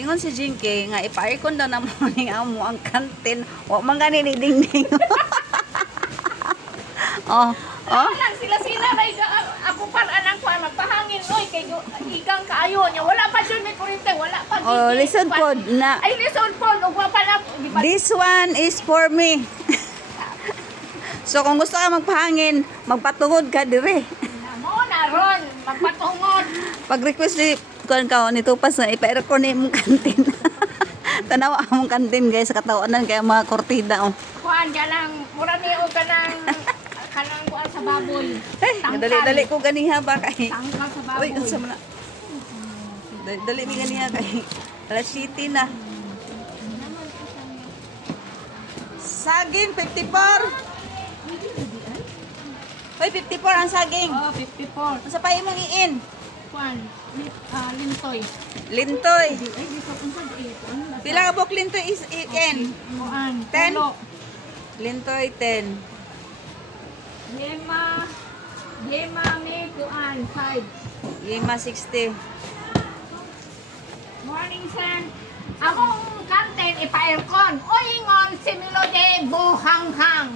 Ingon si Jinky nga ipa-aircon daw na morning amo ang kantin. Wa man gani ni dingding. Oh, oh. Lang sila ray ako paraan ko magpahangin oy kay igang kaayo nya wala pa jud may kurente wala pa. Oh, listen po na. Ay listen po ug wa pa na. This one is for me. So kung gusto ka magpahangin, magpatungod ka dire. Mo na ron magpatungod. Pag-request ni kuan ka nito pas na ipa-aircon ni mong kantin. Tanawa among kantin guys sa katawanan kay mga kortida oh. Kuan ka lang mura ni o kanang kuan sa baboy. Dali-dali ko ganiha ba kay. Tangkal sa baboy. Uy, unsa man na. Dali mi ganiha kay. Alas City na. Saging 54. Hoy, 54 ang saging. Oh, 54. Unsa pa imong iin? Kuan lintoy. Lintoy. Ay dito unsa di kuan. Pila ka bok lintoy is iin? Kuan 10. tulo. Lintoy 10. Yema may kuan 5. Yema 60. Morning, sir. Among kanten ipa-aircon. O ingon si Melody buhanghang.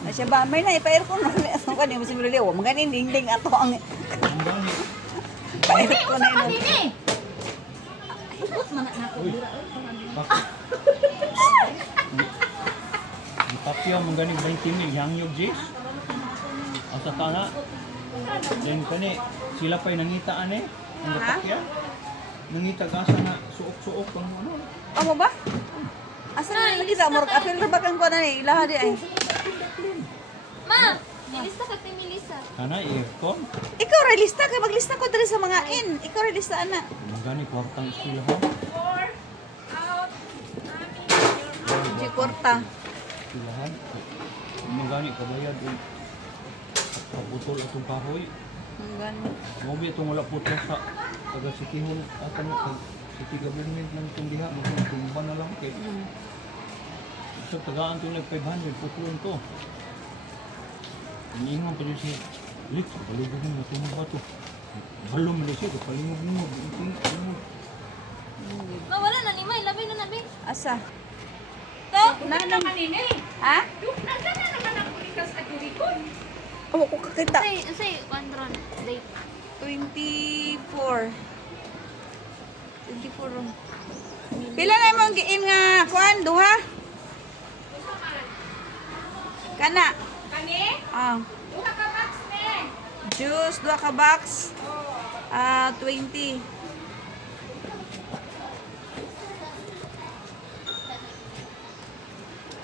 Ay siya ba may na ipa-aircon na ang kanimo si Milili. Wa maganin dingding ato ang Hindi pa-aircon usa na pa ino. dinhi. Ikot man na ako dira. Tapyo mong ganing 20 mil hangyog jis. Asa ka na? Then kani sila pa'y nangita ane ang kapakya. Nangita gasa na suok-suok ang ano. Amo ba? Asa na nakita mo apil ra ba kang kuan ni ilaha di ay. Ma, nilista ka kay Melissa. Kana aircon. Ikaw ra lista kay maglista ko diri sa mga in. Ikaw ra lista ana. Mong gani kwartang eskwelahan. Di korta. Eskwelahan. Mong gani kabayad yung kaputol atong kahoy. Ang gani. Mo bi itong wala putol sa taga sitihon atan kag city government ng tindiha mo tumba na lang kay. So tagaan to nag 500 putulon to. Ingon pa rin siya, Lit, balugod mo tumba to. Balom mo siya, palingog mo. Ma, wala na ni May. Labay na nabi. Asa? To? Nanang Kanini. ha? Nasa na naman ang kulikas at kurikon. Oh, ko kakita. Say, Wandron. Date. 24. 24 ron. Pila na imong giin nga kuan duha? Kana. Kani? Ah, Duha ka box ne. juice duha ka box. 20.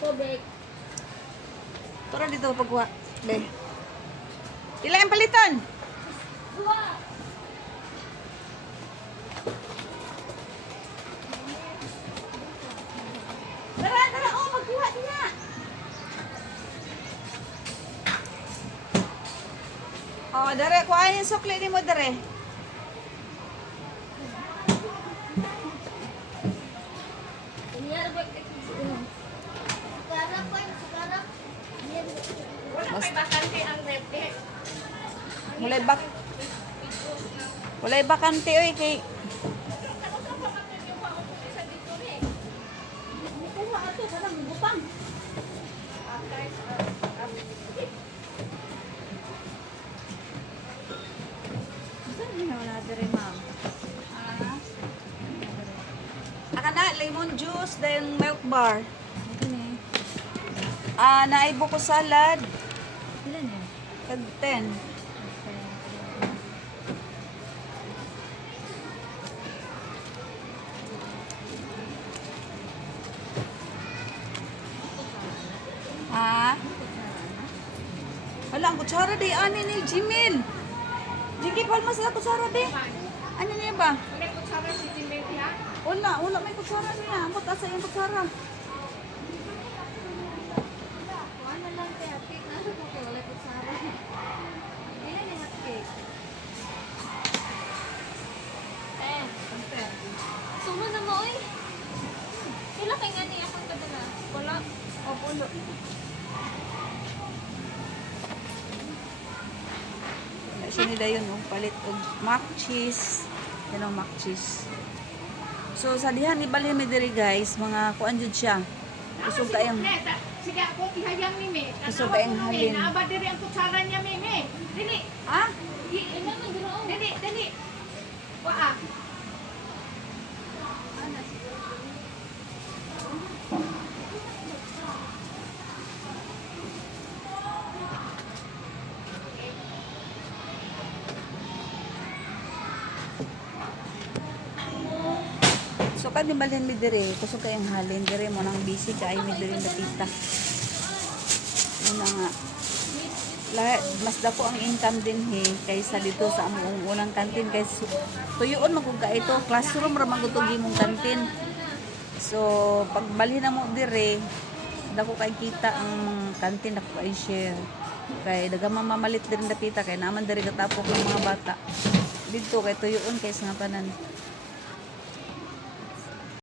Tubig. Tara dito pagkuha. Be. Pila ang paliton? Dua. Tara, tara, oh, magkuha niya. Oh, dere, kuhain yung sukli ni mo, dere. Kunyari ba? Sekarang po, sekarang. Wala may bakante ang rep. Mulay bakante, oy, kay... Kuha ato, parang butang. Wala, dere, ma'am. Aka na, lemon juice, then milk bar. Naibo ko salad. Ilan yan? Tag 10. Ha? Wala, ang kutsara di. Ano ni Jimil? Jimmy, palma sila kutsara di. Ano niya ba? May kutsara si Jimmy ha? Wala may kutsara niya. Amot asa yung kutsara. Ano lang kaya? Cake na ako ko. Wala kutsara. Ilan yung hot cake? Sumo na mo, oy. Kila kay nga ni akong kadala. Wala. O, pulo. Wala siya nila yun, palit og mac cheese. Yan ang mac cheese. So sa dihan ibalhin mi diri guys, mga kuan jud siya. Kusog kayang Sige, ako ihayang ni Me. Kusog kayang halin. Naaba diri ang kutsara niya, Me. Dili. Ha? Dili. Waa. So kan balhin mi diri, kusog kayang halin diri mo nang busy kay mi diri dapita. Una nga. Lahat mas dako ang income din kaysa dito sa among unang kantin kay tuyoon man kung ka ito classroom ra man gud imong kantin. So pag balhin na mo diri, dako kay kita ang kantin, dako kay share. Kay daghang mamalit diri dapita kay naman diri katapok ng mga bata. Dito kay tuyoon kay sa tanan.